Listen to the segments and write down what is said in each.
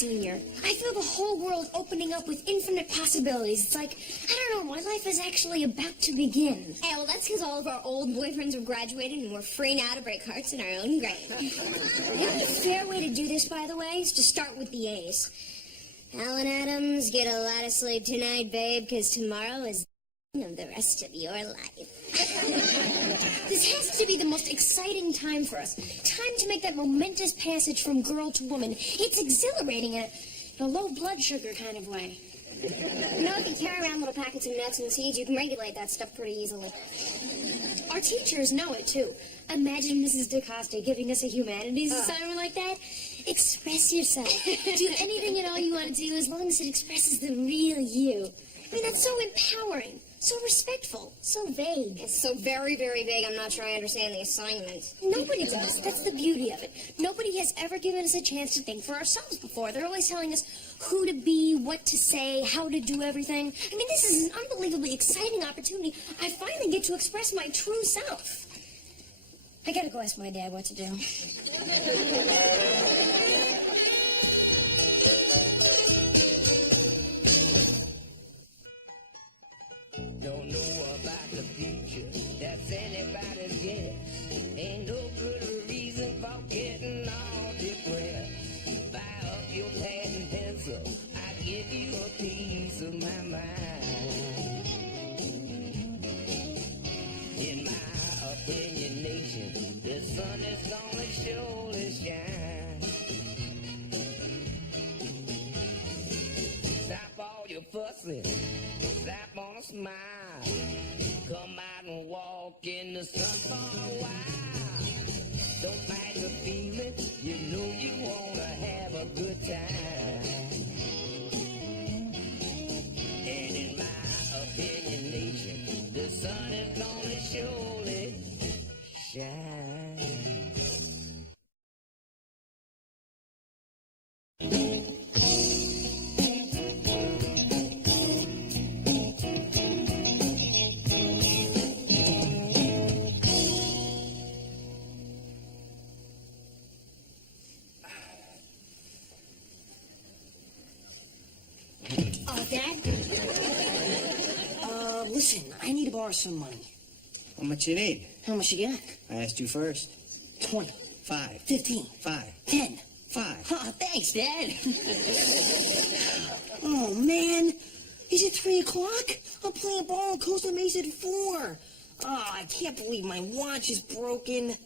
senior. I feel the whole world opening up with infinite possibilities. It's like, I don't know, my life is actually about to begin. Yeah, well, that's because all of our old boyfriends have graduated and we're free now to break hearts in our own grave. The only fair way to do this, by the way, is to start with the A's. Alan Adams, get a lot of sleep tonight, babe, because tomorrow is of the rest of your life. This has to be the most exciting time for us. Time to make that momentous passage from girl to woman. It's exhilarating in a low blood sugar kind of way. You know, if you carry around little packets of nuts and seeds, you can regulate that stuff pretty easily. Our teachers know it, too. Imagine Mrs. DaCosta giving us a humanities assignment like that. Express yourself. Do anything at all you want to do as long as it expresses the real you. I mean, that's so empowering. So respectful, so vague. It's so very, very vague, I'm not sure I understand the assignment. Nobody does. That's the beauty of it. Nobody has ever given us a chance to think for ourselves before. They're always telling us who to be, what to say, how to do everything. I mean, this is an unbelievably exciting opportunity. I finally get to express my true self. I gotta go ask my dad what to do. Don't know about the future, that's anybody's guess. Ain't no good reason for getting all depressed. Fire up your pad and pencil, I give you a piece of my mind. In my opinion, nation, the sun is gonna surely shine. Stop all your fussing, slap on a smile. Come out and walk in the sun for a while. Don't fight the feeling, you know you wanna have a good time. And in my opinion, nation, the sun is gonna surely shine. Dad? Listen, I need to borrow some money. How much you need? How much you got? I asked you first. 20. 5. 15. 5. 10. 5. Oh, thanks, Dad. Oh, man. Is it 3 o'clock? I'm playing ball in Costa Mesa at 4. Oh, I can't believe my watch is broken.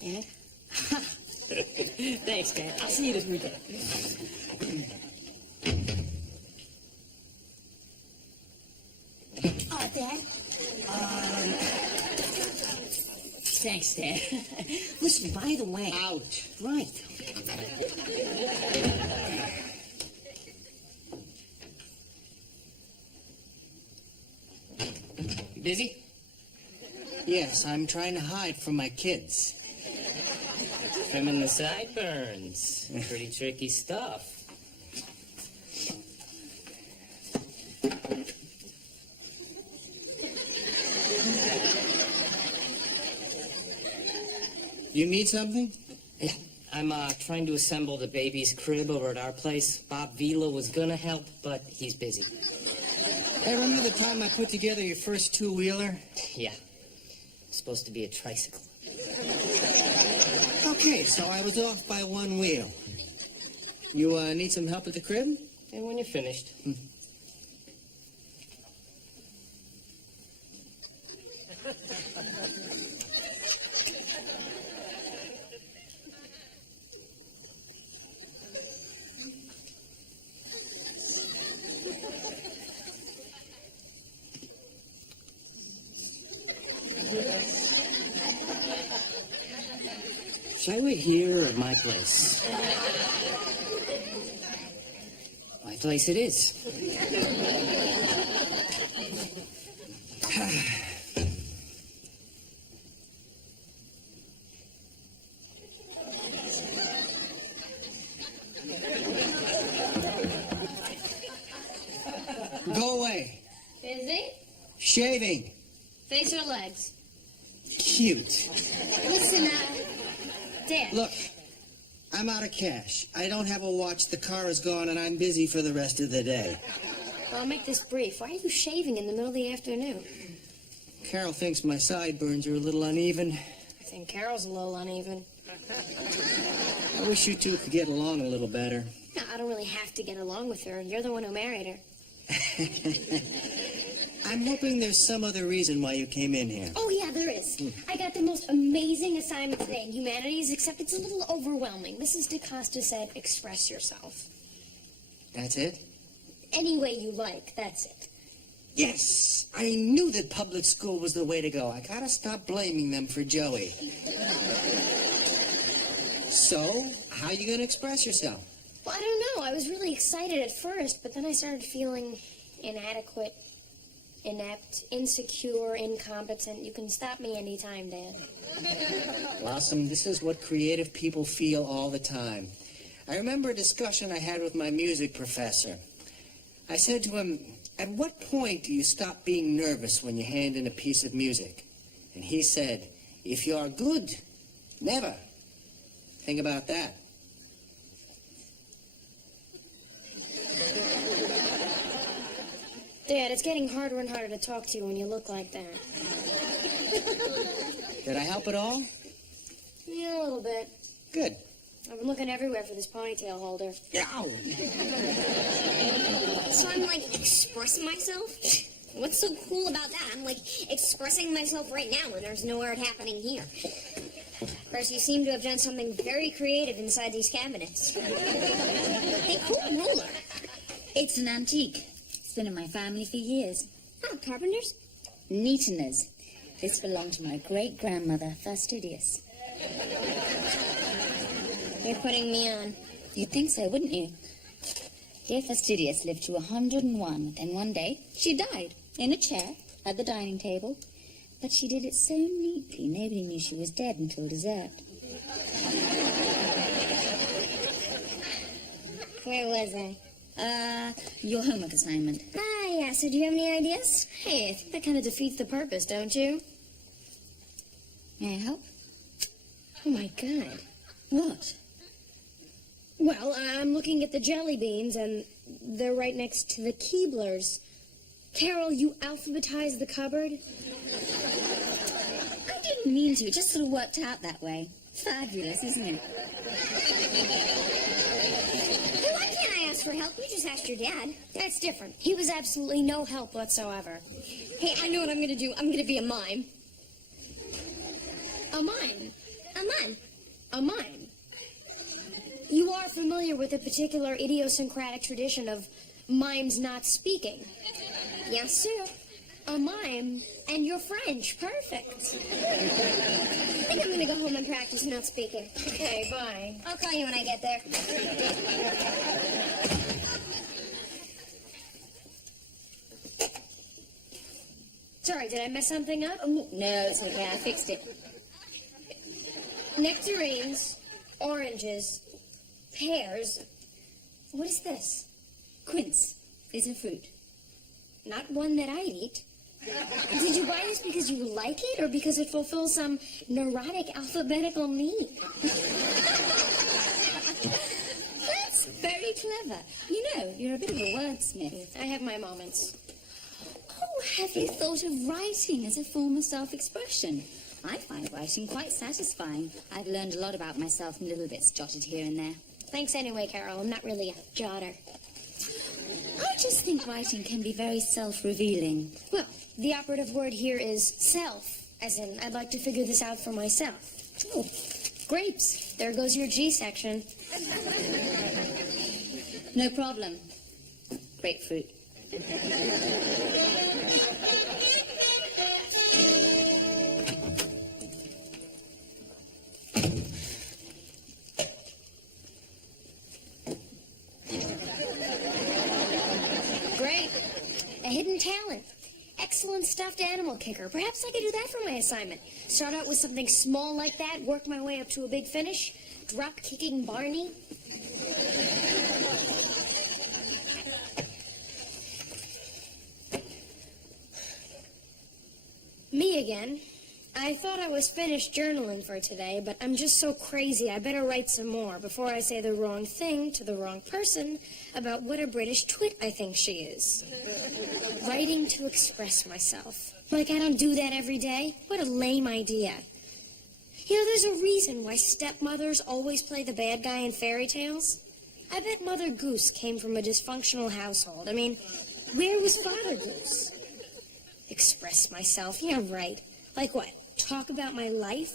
Dad? Thanks, Dad. I'll see you this weekend. Dad? Thanks, Dad. Listen, by the way... Out. Right. You busy? Yes, I'm trying to hide from my kids. Trimming the sideburns. Pretty tricky stuff. You need something? Yeah, I'm trying to assemble the baby's crib over at our place. Bob Vila was gonna help, but he's busy. Hey, remember the time I put together your first two-wheeler? Yeah. It's supposed to be a tricycle. Okay, so I was off by one wheel. You need some help at the crib? And when you're finished. Should I wait here or at my place? My place it is. Go away. Busy? Shaving. Face or legs? Cute. Listen, Dad. Look, I'm out of cash. I don't have a watch, the car is gone, and I'm busy for the rest of the day. Well, I'll make this brief. Why are you shaving in the middle of the afternoon? Carol thinks my sideburns are a little uneven. I think Carol's a little uneven. I wish you two could get along a little better. No, I don't really have to get along with her. You're the one who married her. I'm hoping there's some other reason why you came in here. Oh, yeah, there is. I got the most amazing assignment today in humanities, except it's a little overwhelming. Mrs. DaCosta said, express yourself. That's it? Any way you like, that's it. Yes, I knew that public school was the way to go. I gotta stop blaming them for Joey. So, how you gonna express yourself? Well, I don't know. I was really excited at first, but then I started feeling inadequate, inept, insecure, incompetent. You can stop me anytime, Dad. Blossom, this is what creative people feel all the time. I remember a discussion I had with my music professor. I said to him, at what point do you stop being nervous when you hand in a piece of music? And he said, if you are good, never. Think about that. Dad, it's getting harder and harder to talk to you when you look like that. Did I help at all? Yeah, a little bit. Good. I've been looking everywhere for this ponytail holder. Ow! So I'm, like, expressing myself? What's so cool about that? I'm, like, expressing myself right now, and there's no art happening here. Of course, you seem to have done something very creative inside these cabinets. Hey, cool ruler. It's an antique. It's been in my family for years. Oh, carpenters? Neatoners. This belonged to my great-grandmother, Fastidious. You're putting me on. You'd think so, wouldn't you? Dear Fastidious lived to 101. Then one day, she died in a chair at the dining table. But she did it so neatly, nobody knew she was dead until dessert. Where was I? Your homework assignment. Ah, yeah, so do you have any ideas? Hey, I think that kind of defeats the purpose, don't you? May I help? Oh, my God. What? Well, I'm looking at the jelly beans, and they're right next to the Keeblers. Carol, you alphabetized the cupboard? I didn't mean to. It just sort of worked out that way. Fabulous, isn't it? Hey, why can't I ask for help? You just asked your dad. That's different. He was absolutely no help whatsoever. Hey, I know what I'm going to do. I'm going to be a mime. A mime. A mime. A mime. You are familiar with a particular idiosyncratic tradition of mimes not speaking. Yes, sir. A mime, and you're French. Perfect. I think I'm going to go home and practice not speaking. Okay, bye. I'll call you when I get there. Sorry, did I mess something up? No, it's okay. I fixed it. Nectarines, oranges, pears. What is this? Quince is a fruit. Not one that I'd eat. Did you buy this because you like it or because it fulfills some neurotic alphabetical need? That's very clever. You know, you're a bit of a wordsmith. I have my moments. Oh, have you thought of writing as a form of self-expression? I find writing quite satisfying. I've learned a lot about myself in little bits jotted here and there. Thanks anyway, Carol. I'm not really a jotter. I just think writing can be very self-revealing. Well, the operative word here is self, as in I'd like to figure this out for myself. Oh, Grapes. There goes your G section. no problem. Grapefruit. Great. A hidden talent. Excellent stuffed animal kicker. Perhaps I could do that for my assignment. Start out with something small like that, work my way up to a big finish. Drop kicking Barney. Me again. I thought I was finished journaling for today, but I'm just so crazy I better write some more before I say the wrong thing to the wrong person about what a British twit I think she is. Writing to express myself. Like I don't do that every day? What a lame idea. You know, there's a reason why stepmothers always play the bad guy in fairy tales. I bet Mother Goose came from a dysfunctional household. I mean, where was Father Goose? Express myself, yeah, right. Like what? Talk about my life?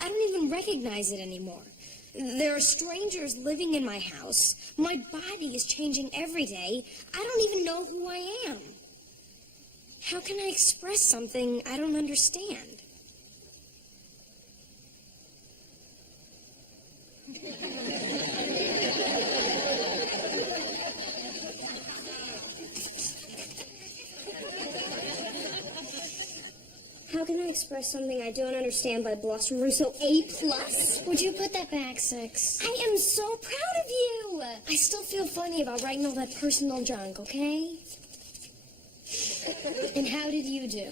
I don't even recognize it anymore. There are strangers living in my house. My body is changing every day. I don't even know who I am. How can I express something I don't understand? How can I express something I don't understand by Blossom Russo A+? Would you put that back, Six? I am so proud of you! I still feel funny about writing all that personal junk, okay? And how did you do?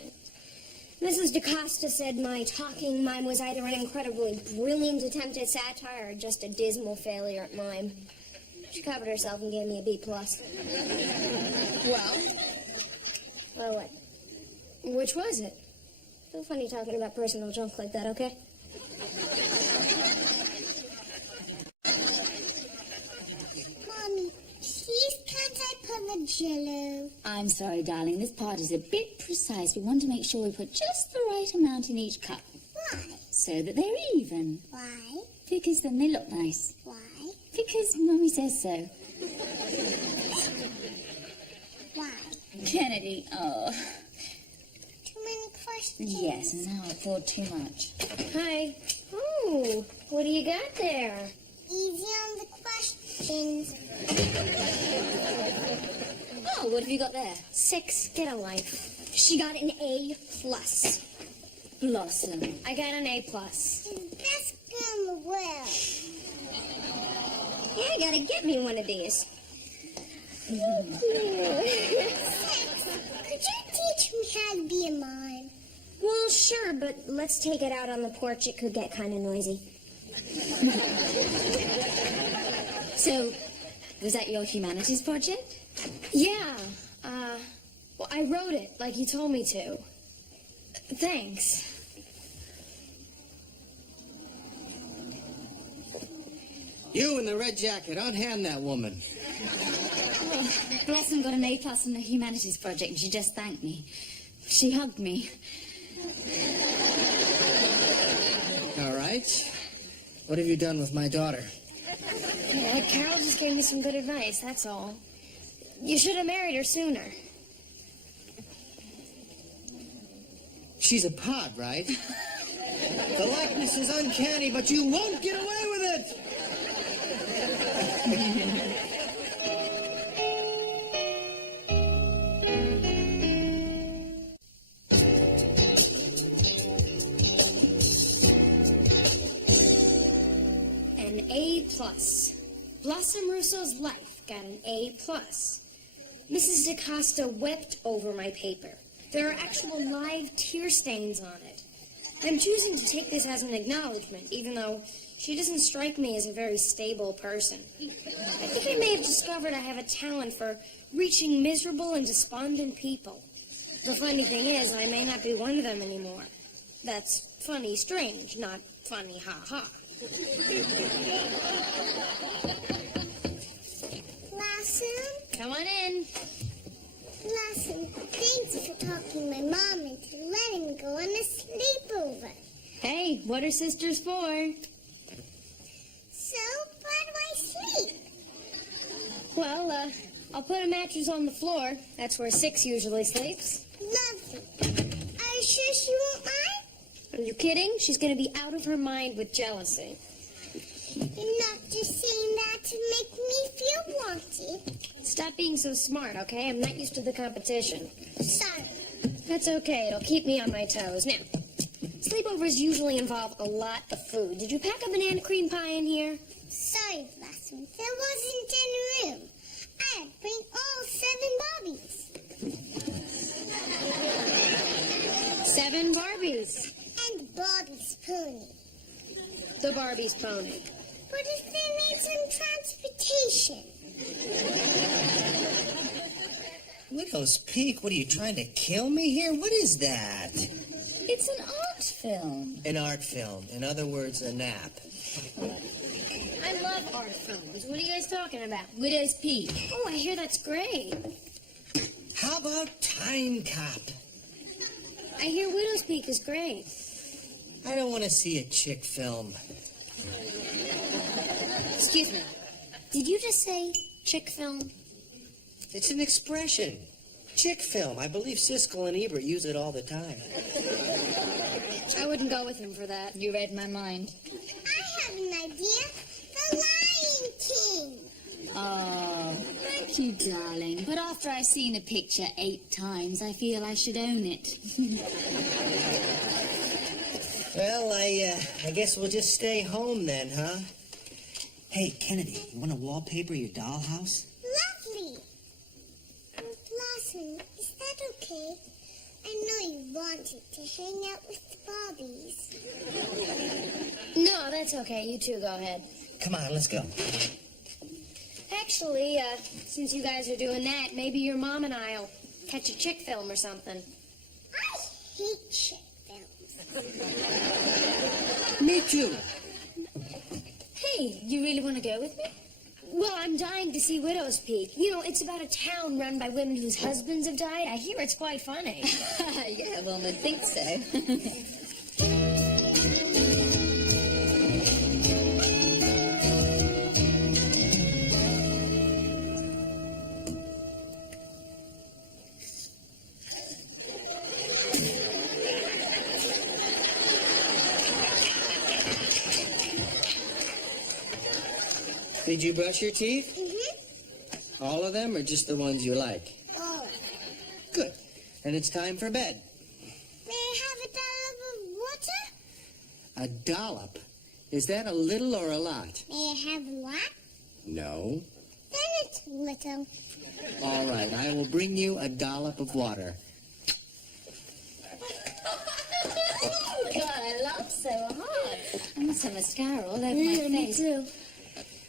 Mrs. DaCosta said my talking mime was either an incredibly brilliant attempt at satire or just a dismal failure at mime. She covered herself and gave me a B+. Well, Well, what? which was it? So funny talking about personal junk like that, okay? Mommy, please can't I put the jello? I'm sorry, darling. This part is a bit precise. We want to make sure we put just the right amount in each cup. Why? So that they're even. Why? Because then they look nice. Why? Because Mummy says so. Why? Kennedy, oh. Too many questions. Yes, and now I thought too much. Hi. Oh, what do you got there? Easy on the questions. Oh, what have you got there? 6, get a life. She got an A+. Blossom. I got an A+. The best girl in the world. Yeah, I gotta get me one of these. Could you teach me how to be a mime? Well, sure, but let's take it out on the porch. It could get kind of noisy. So, was that your humanities project? Yeah, well, I wrote it like you told me to. Thanks. You in the red jacket, unhand that woman. Blossom got an A+ on the humanities project and she just thanked me. She hugged me. All right. What have you done with my daughter? Yeah, Carol just gave me some good advice, that's all. You should have married her sooner. She's a pod, right? The likeness is uncanny, but you won't get away with it! An A+. Blossom Russo's life got an A+. Mrs. DaCosta wept over my paper. There are actual live tear stains on it. I'm choosing to take this as an acknowledgement, even though she doesn't strike me as a very stable person. I think I may have discovered I have a talent for reaching miserable and despondent people. The funny thing is, I may not be one of them anymore. That's funny strange, not funny ha-ha. Blossom? Come on in. Blossom, thanks for talking my mom into letting me go on a sleepover. Hey, what are sisters for? So, where do I sleep? Well, I'll put a mattress on the floor. That's where 6 usually sleeps. Lovely. Are you sure she won't mind? Are you kidding? She's gonna be out of her mind with jealousy. You're not just saying that to make me feel wanted. Stop being so smart, okay? I'm not used to the competition. Sorry. That's okay. It'll keep me on my toes. Now, sleepovers usually involve a lot of food. Did you pack a banana cream pie in here? Sorry, Blossom. There wasn't any room. I had to bring all 7 Barbies. 7 Barbies. And pony. The Barbie's pony. But if they need some transportation. Widow's Peak? What are you trying to kill me here? What is that? It's an art film. An art film. In other words, a nap. I love art films. What are you guys talking about? Widow's Peak. Oh, I hear that's great. How about Time Cop? I hear Widow's Peak is great. I don't want to see a chick film. Excuse me. Did you just say chick film? It's an expression. Chick film. I believe Siskel and Ebert use it all the time. I wouldn't go with him for that. You read my mind. I have an idea. The Lion King. Oh, thank you, darling. But after I've seen a picture 8 times, I feel I should own it. Well, I guess we'll just stay home then, huh? Hey, Kennedy, you want to wallpaper your dollhouse? Lovely. Blossom, is that okay? I know you wanted to hang out with the Bobbies. No, that's okay. You two go ahead. Come on, let's go. Actually, since you guys are doing that, maybe your mom and I'll catch a chick film or something. I hate chick films. Me too. Hey, you really want to go with me? Well, I'm dying to see Widow's Peak. You know, it's about a town run by women whose husbands have died. I hear it's quite funny. Yeah, well, I think so. Did you brush your teeth? Mm-hmm. All of them, or just the ones you like? Oh, Good. And it's time for bed. may I have a dollop of water? A dollop? Is that a little or a lot? May I have a lot? No. Then it's little. All right, I will bring you a dollop of water. Oh, God, I laughed so hard. I must have mascara all over my Me face. too.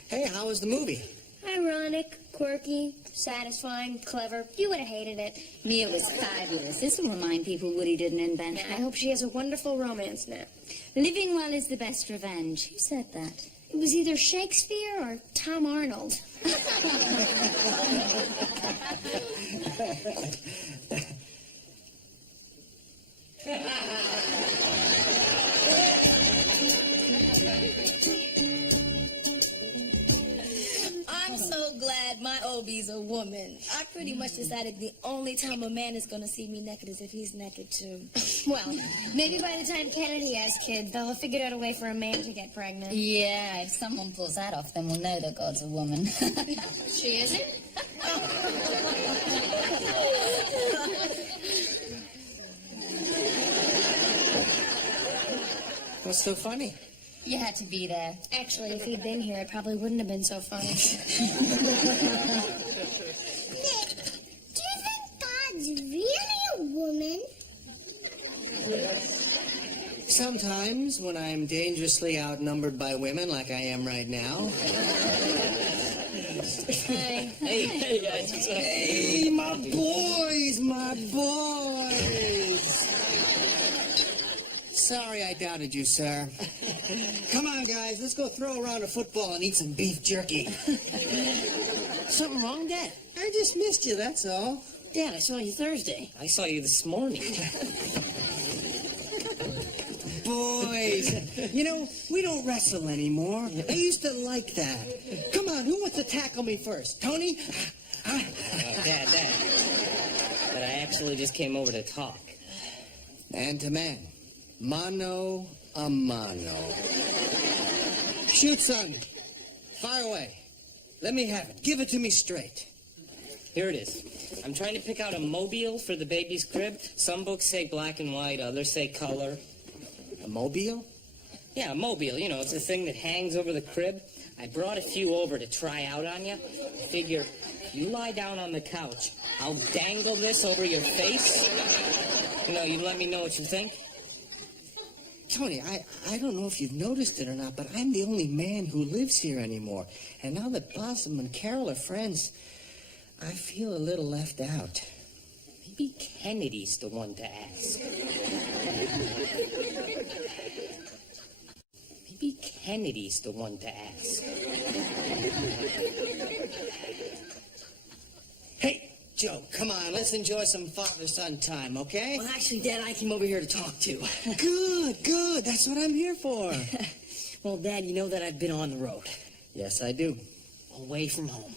Hey, how was the movie? Ironic, quirky, satisfying, clever. You would have hated it. Mia was fabulous. This will remind people Woody didn't invent I her. hope she has a wonderful romance now. Living well is the best revenge. Who said that? It was either Shakespeare or Tom Arnold. I'm so glad my Obie's a woman. I pretty much decided the only time a man is going to see me naked is if he's naked too. Well, maybe by the time Kennedy has kids, they'll have figured out a way for a man to get pregnant. Yeah, if someone pulls that off, then we'll know that God's a woman. She isn't? What's so funny? You had to be there. Actually, if he'd been here, it probably wouldn't have been so funny. Nick, do you think God's really a woman? Sometimes, when I'm dangerously outnumbered by women like I am right now. Hey, my boys, my boys! Sorry I doubted you, sir. Come on, guys, let's go throw around a football and eat some beef jerky. Something wrong, Dad? I just missed you, that's all. Dad, I saw you Thursday. I saw you this morning. Boys, you know, we don't wrestle anymore. I used to like that. Come on, who wants to tackle me first? Tony? Dad. But I actually just came over to talk. Man to man. Mano a mano. Shoot, son. Fire away. Let me have it. Give it to me straight. Here it is. I'm trying to pick out a mobile for the baby's crib. Some books say black and white, others say color. A mobile? Yeah, a mobile. You know, it's a thing that hangs over the crib. I brought a few over to try out on you. Figure, you lie down on the couch. I'll dangle this over your face. You know, you let me know what you think. Tony, I don't know if you've noticed it or not, but I'm the only man who lives here anymore. And now that Blossom and Carol are friends, I feel a little left out. Maybe Kennedy's the one to ask. Maybe Kennedy's the one to ask. Hey, Joe, come on, let's enjoy some father-son time, okay? Well, actually, Dad, I came over here to talk to. Good. That's what I'm here for. Well, Dad, you know that I've been on the road. Yes, I do. Away from home.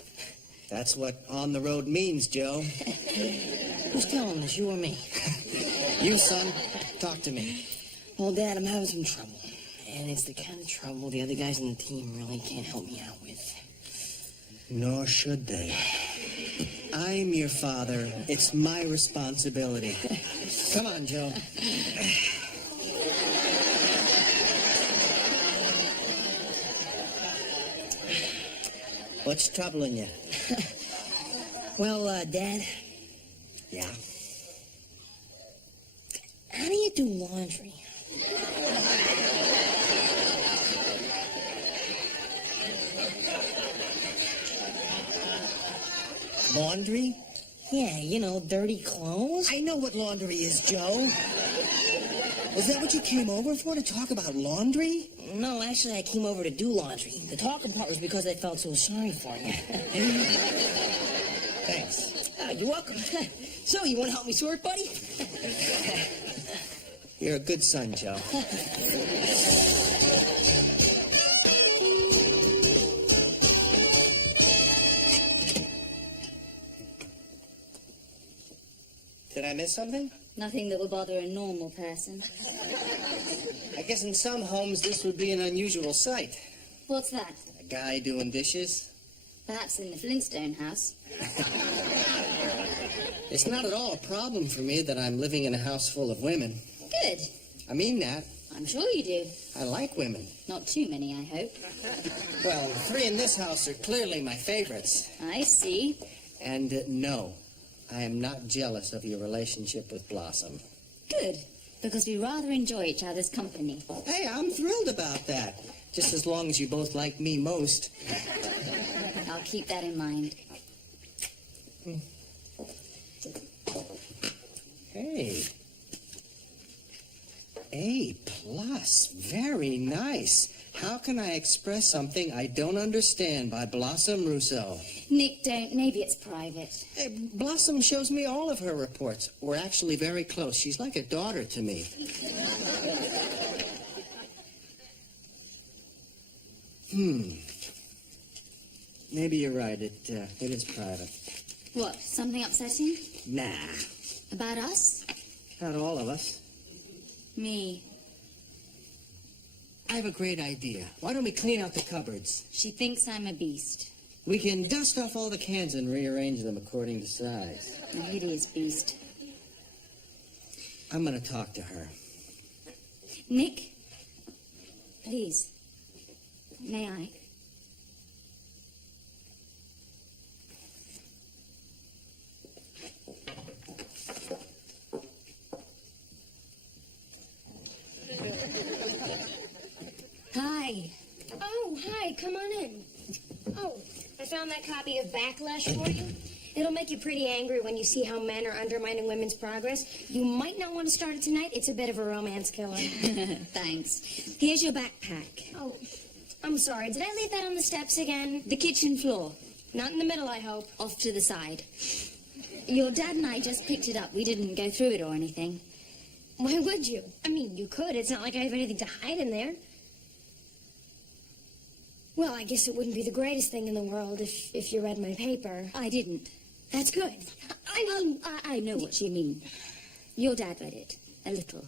That's what on the road means, Joe. Who's telling us, you or me? You, son, talk to me. Well, Dad, I'm having some trouble. And it's the kind of trouble the other guys on the team really can't help me out with. Nor should they. I'm your father. It's my responsibility. Come on, Joe. What's troubling you? Well, Dad, Yeah? how do you do laundry? Laundry? Yeah, you know, dirty clothes. I know what laundry is, Joe. Was that what you came over for, to talk about laundry? No, actually, I came over to do laundry. The talking part was because I felt so sorry for you. Thanks. You're welcome. So, you want to help me sort, buddy? You're a good son, Joe. Did I miss something? Nothing that will bother a normal person. I guess in some homes this would be an unusual sight. What's that? A guy doing dishes. Perhaps in the Flintstone house. It's not at all a problem for me that I'm living in a house full of women. Good. I mean that. I'm sure you do. I like women. Not too many, I hope. Well, the three in this house are clearly my favorites. I see. And no, I am not jealous of your relationship with Blossom. Good. Because we rather enjoy each other's company. Hey, I'm thrilled about that. Just as long as you both like me most. I'll keep that in mind. Hey. A+. Very nice. How can I express something I don't understand by Blossom Rousseau? Nick, don't. Maybe it's private. Hey, Blossom shows me all of her reports. We're actually very close. She's like a daughter to me. Maybe you're right. It is private. What? Something upsetting? Nah, About us? not all of us. Me. I have a great idea. Why don't we clean out the cupboards? She thinks I'm a beast. We can dust off all the cans and rearrange them according to size. A hideous beast. I'm going to talk to her. Nick? Please. May I? Hi. Oh, hi, come on in. Oh, I found that copy of Backlash for you. It'll make you pretty angry when you see how men are undermining women's progress. You might not want to start it tonight. It's a bit of a romance killer. Thanks. Here's your backpack. Oh, I'm sorry. Did I leave that on the steps again? The kitchen floor. Not in the middle, I hope. Off to the side. Your dad and I just picked it up. We didn't go through it or anything. Why would you? I mean, you could. It's not like I have anything to hide in there. Well, I guess it wouldn't be the greatest thing in the world if you read my paper. I didn't. That's good. I know what you mean. Your dad read it. A little.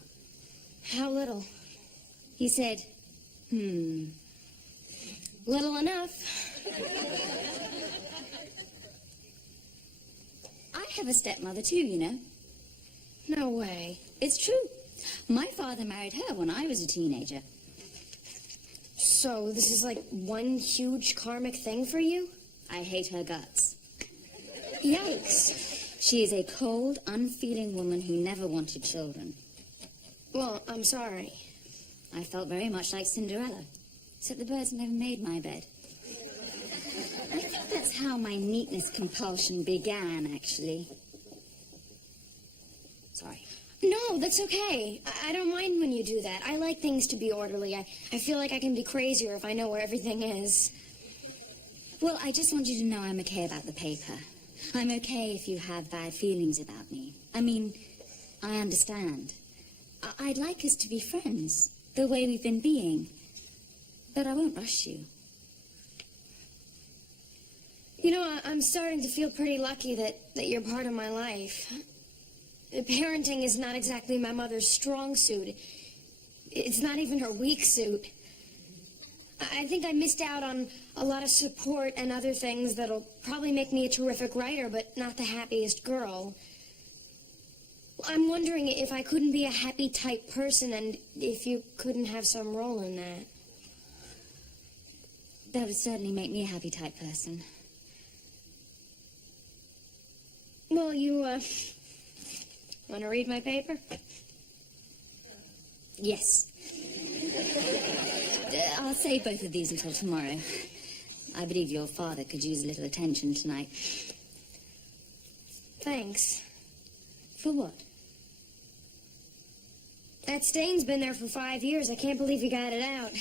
How little? He said, Little enough. I have a stepmother too, you know. No way. It's true. My father married her when I was a teenager. So this is like one huge karmic thing for you? I hate her guts. Yikes. She is a cold, unfeeling woman who never wanted children. Well, I'm sorry. I felt very much like Cinderella, except the birds never made my bed. I think that's how my neatness compulsion began, actually. Sorry. No, that's okay. I don't mind when you do that. I like things to be orderly. I feel like I can be crazier if I know where everything is. Well, I just want you to know I'm okay about the paper. I'm okay if you have bad feelings about me. I mean, I understand. I'd like us to be friends, the way we've been being. But I won't rush you. You know, I'm starting to feel pretty lucky that you're part of my life. Parenting is not exactly my mother's strong suit. It's not even her weak suit. I think I missed out on a lot of support and other things that'll probably make me a terrific writer, but not the happiest girl. I'm wondering if I couldn't be a happy type person and if you couldn't have some role in that. That would certainly make me a happy type person. Well, you, want to read my paper? Yes. I'll save both of these until tomorrow. I believe your father could use a little attention tonight. Thanks. For what? That stain's been there for 5 years. I can't believe you got it out.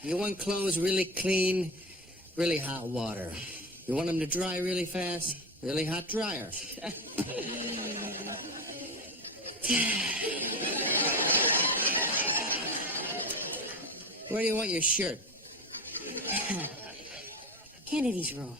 You want clothes really clean, really hot water. You want them to dry really fast, really hot dryer. Where do you want your shirt? Kennedy's room.